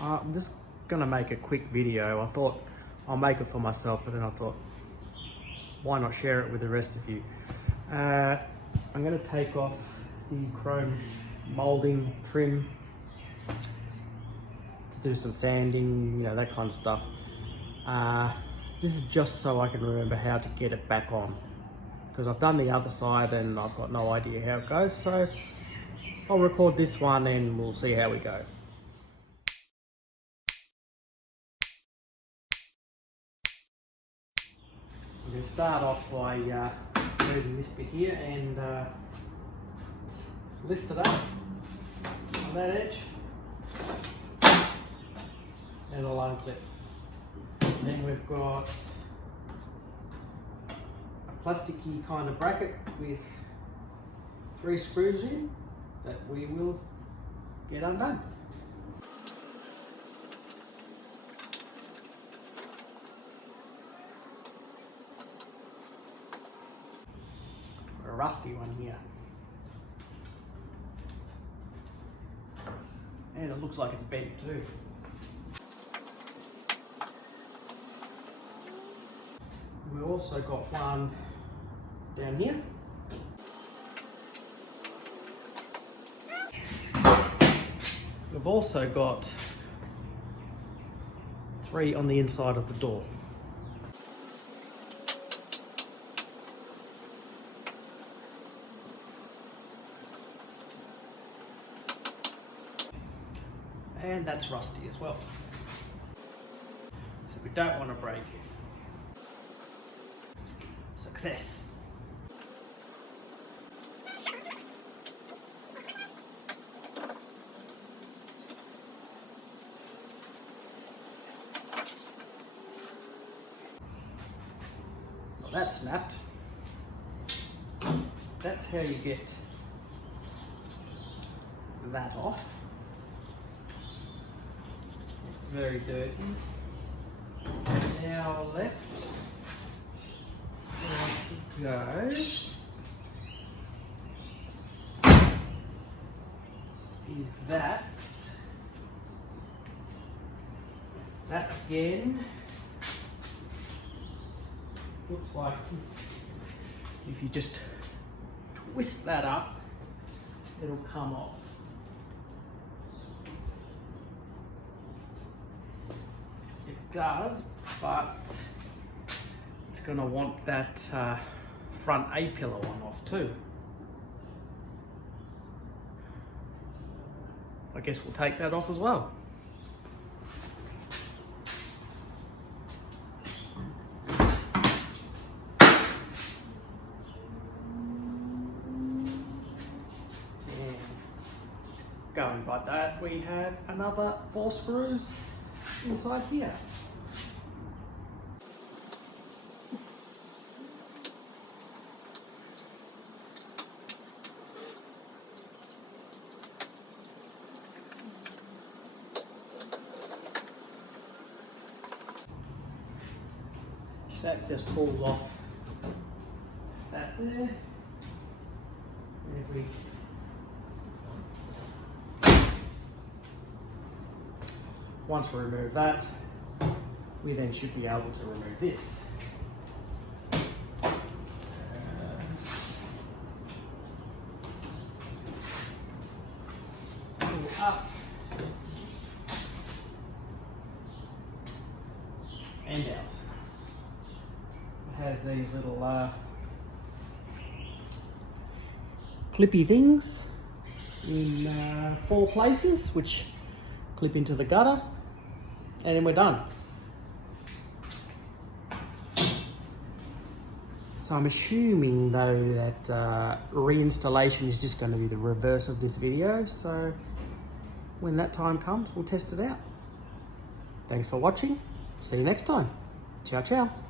I'm just gonna make a quick video. I thought I'll make it for myself, but then I thought, why not share it with the rest of you? I'm gonna take off the chrome molding trim to do some sanding, you know, that kind of stuff. This is just so I can remember how to get it back on, because I've done the other side and I've got no idea how it goes. So I'll record this one and we'll see how we go. I'm going to start off by moving this bit here and lift it up on that edge and it'll unclip. Then we've got a plasticky kind of bracket with 3 screws in that we will get undone. A rusty one here. And it looks like it's bent too. We've also got one down here. We've also got 3 on the inside of the door. And that's rusty as well. So we don't want to break it. Success. Well, that snapped. That's how you get that off. It's very dirty. Now left. Go is that again looks like if you just twist that up, it'll come off. It does, but it's going to want that front A-pillar one off too. I guess we'll take that off as well. And going by that, we have another 4 screws inside here. That just pulls off that there. And if we once we remove that, we then should be able to remove this. Pull up and out. Has these little clippy things in 4 places which clip into the gutter, and then we're done. So I'm assuming though that reinstallation is just going to be the reverse of this video, so when that time comes we'll test it out. Thanks for watching, see you next time. Ciao ciao.